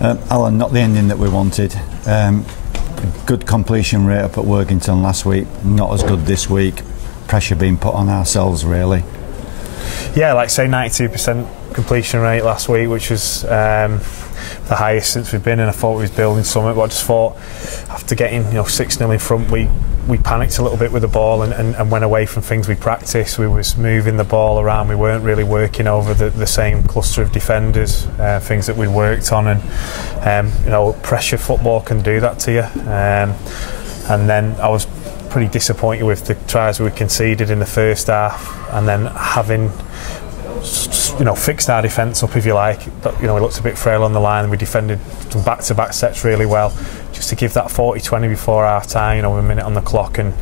Alan, not the ending that we wanted. Good completion rate up at Workington last week, not as good this week. Pressure being put on ourselves, really. Yeah, like say 92% completion rate last week, which was the highest since we've been in. I thought we was building something, but I just thought after getting 6-0 in front, we panicked a little bit with the ball and went away from things we practiced. We was moving the ball around. We weren't really working over the same cluster of defenders, things that we worked on, and pressure football can do that to you. And then I was pretty disappointed with the tries we conceded in the first half, and then having fixed our defence up, if you like. But we looked a bit frail on the line. We defended some back-to-back sets really well, just to give that 40-20 before half time, with a minute on the clock, and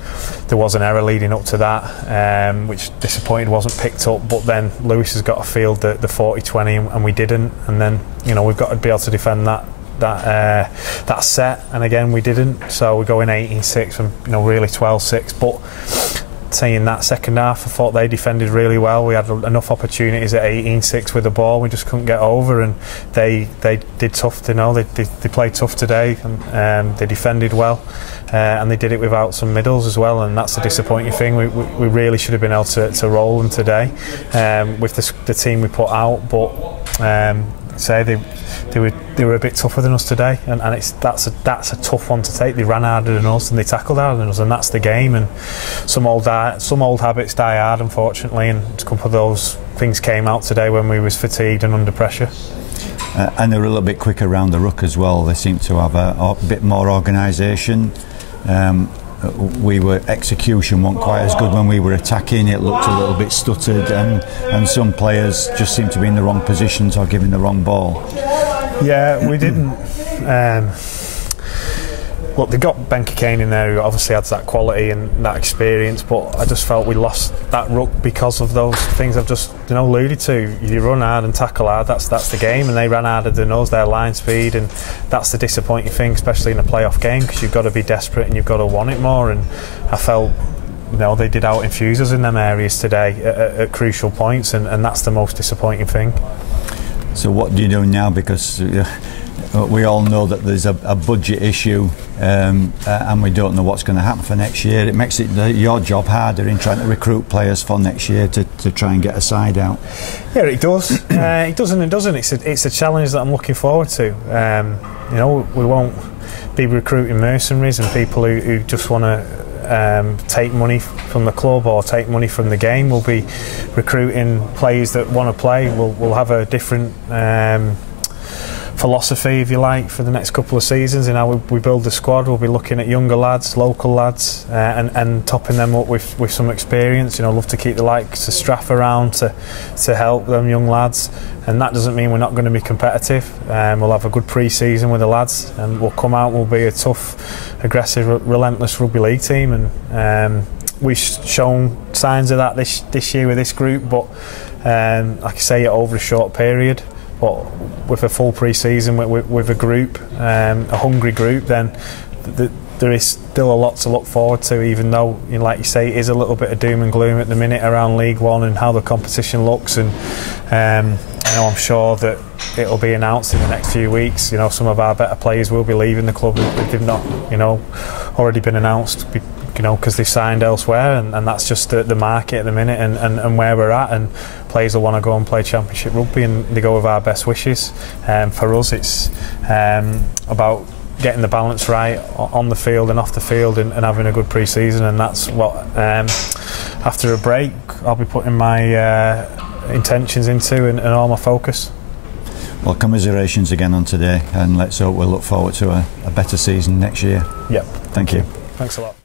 there was an error leading up to that, which disappointed wasn't picked up. But then Lewis has got to field the 40-20, and we didn't. And then we've got to be able to defend that set, and again we didn't. So we're going 18-6 and really 12-6. But saying that, second half I thought they defended really well. We had enough opportunities at 18-6 with the ball, we just couldn't get over, and they did tough. They played tough today, and they defended well, and they did it without some middles as well, and that's the disappointing thing. We really should have been able to roll them today with the team we put out, but they were a bit tougher than us today, and that's a tough one to take. They ran harder than us and they tackled harder than us, and that's the game. And some old habits die hard, unfortunately, and a couple of those things came out today when we was fatigued and under pressure. And they were a little bit quicker around the ruck as well. They seemed to have a bit more organisation. Execution wasn't quite as good when we were attacking. It looked a little bit stuttered, and some players just seemed to be in the wrong positions or giving the wrong ball. Yeah, we didn't. Look, they got Ben Kane in there, who obviously has that quality and that experience, but I just felt we lost that ruck because of those things I've just alluded to. You run hard and tackle hard, that's the game, and they ran harder than us, their line speed, and that's the disappointing thing, especially in a playoff game, because you've got to be desperate and you've got to want it more. And I felt they did out infuse us in them areas today at crucial points, and that's the most disappointing thing. So what do you do now? Because we all know that there's a budget issue, and we don't know what's going to happen for next year. It makes your job harder in trying to recruit players for next year to try and get a side out. Yeah, it does. It does and it doesn't. It's a challenge that I'm looking forward to. We won't be recruiting mercenaries and people who just want to take money from the club or take money from the game. We'll be recruiting players that want to play. We'll have a different philosophy, if you like, for the next couple of seasons in how we build the squad. We'll be looking at younger lads, local lads, and topping them up with some experience. Love to keep the likes of Straff around to help them young lads, and that doesn't mean we're not going to be competitive. We'll have a good pre-season with the lads, and we'll come out, we'll be a tough, aggressive, relentless rugby league team, and we've shown signs of that this year with this group, but like I say, over a short period. But with a full pre-season, with a group, a hungry group, then there is still a lot to look forward to, even though, like you say, it is a little bit of doom and gloom at the minute around League One and how the competition looks. And I'm sure that it'll be announced in the next few weeks. Some of our better players will be leaving the club if they've not, already been announced, because they've signed elsewhere, and that's just the market at the minute and where we're at. And players will want to go and play Championship rugby, and they go with our best wishes. For us, it's about getting the balance right on the field and off the field, and having a good pre-season, and that's what after a break I'll be putting my intentions into and all my focus. Well, commiserations again on today, and let's hope we'll look forward to a better season next year. Yep. Thank you. Thanks a lot.